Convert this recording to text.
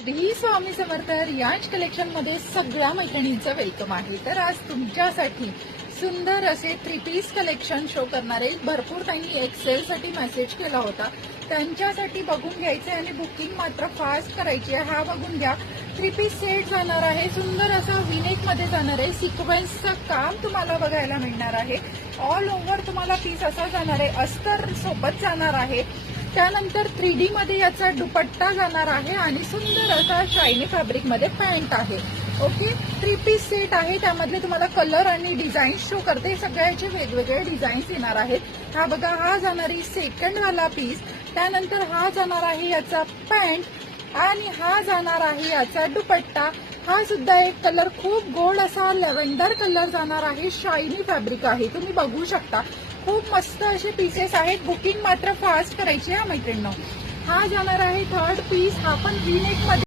Shri Swami Samarth Riyansh collection मध्ये सगळ्या मैत्रिणींचं welcome आहे। तर आज तुमच्यासाठी सुंदर असे 3 पीस कलेक्शन शो करणारे भरपूर त्यांनी एक्सेल साठी मेसेज केला होता, त्यांच्यासाठी बघून घ्यायचे आणि बुकिंग मात्र फास्ट करायची आहे। हा बघून घ्या, 3 पीस सेट जाणार आहे, सुंदर असा विनेक मध्ये जाणार आहे, सिक्वेन्सचं काम तुम्हाला बघायला मिळणार आहे। ऑल ओव्हर तुम्हाला पीस असा जाणार आहे, अस्तर सोबत जाणार आहे। त्यानंतर 3D मध्ये याचा दुपट्टा जाणार आहे आणि सुंदर असा शायनी फॅब्रिक मध्ये पॅन्ट आहे। ओके, 3 पीस सेट आहे, त्यामधले तुम्हाला कलर आणि डिझाईन शो करते। सगळ्याचे वेगवेगळे डिझाईन्स येणार आहेत। हा बघा, हा जाणारी सेकंड वाला पीस, त्यानंतर हा जाणार आहे याचा पॅन्ट आणि हा जाणार आहे याचा दुपट्टा। हा सुद्धा एक कलर खूप गोल्ड असा लॅव्हेंडर कलर जाणार आहे, शायनी फॅब्रिक आहे, तुम्ही बघू शकता। खूप मस्त असे पीसेस आहेत, बुकिंग मात्र फास्ट करायची आहे मैत्रिणींनो। हा जाणार आहे थर्ड पीस, हा पण V-नेक मध्ये